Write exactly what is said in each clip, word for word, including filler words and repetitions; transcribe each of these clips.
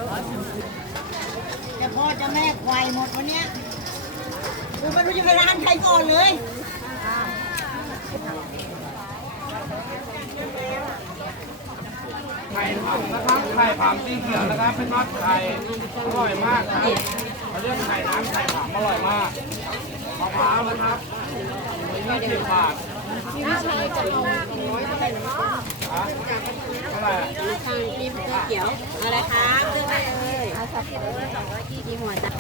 จะพ่อจะแม่ควายหมดวันเนี้ยคือไม่รู้จะไปร้านใครก่อนเลยไข่ผำนะครับไข่ผำสีเขียวนะครับเป็นทอดไข่อร่อยมากครับเขาเรียกไข่น้ำไข่ผำอร่อยมากมะพร้าวนะครับยี่สิบบาทพี่วิชัยจะเอาน้อยเท่าไหร่นะเท่าไหร่ทางพี่เขียวอะไรครับเรื่องอะไรเอ่ยเอาสักเออสองร้อยกี่กี่หัวจ้ะ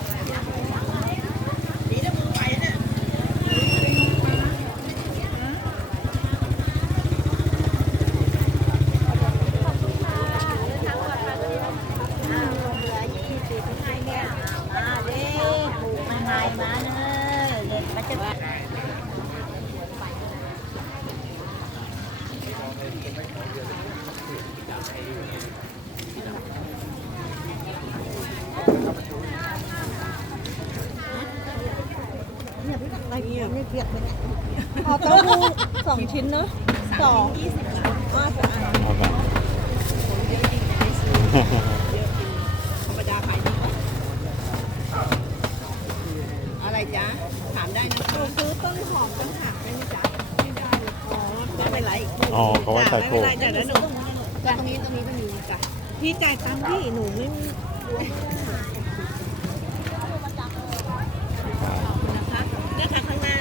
เอาเต้าหู้สองชิ้นเนอะสองยี่สิบอ่าธรรมดาขายดีกว่าอะไรจ๊ะถามได้นะเราซื้อต้นหอมต้นหักได้ไหมจ๊ะไม่ได้อ๋อไม่เป็นไรอ๋อเขาไว้ใส่โคกแต่แล้วหนูตรงนี้ตรงนี้มันมีจ้ะพี่จ่ายตังค์พี่หนูไม่มีนะคะเนี่ยค่ะข้างหน้า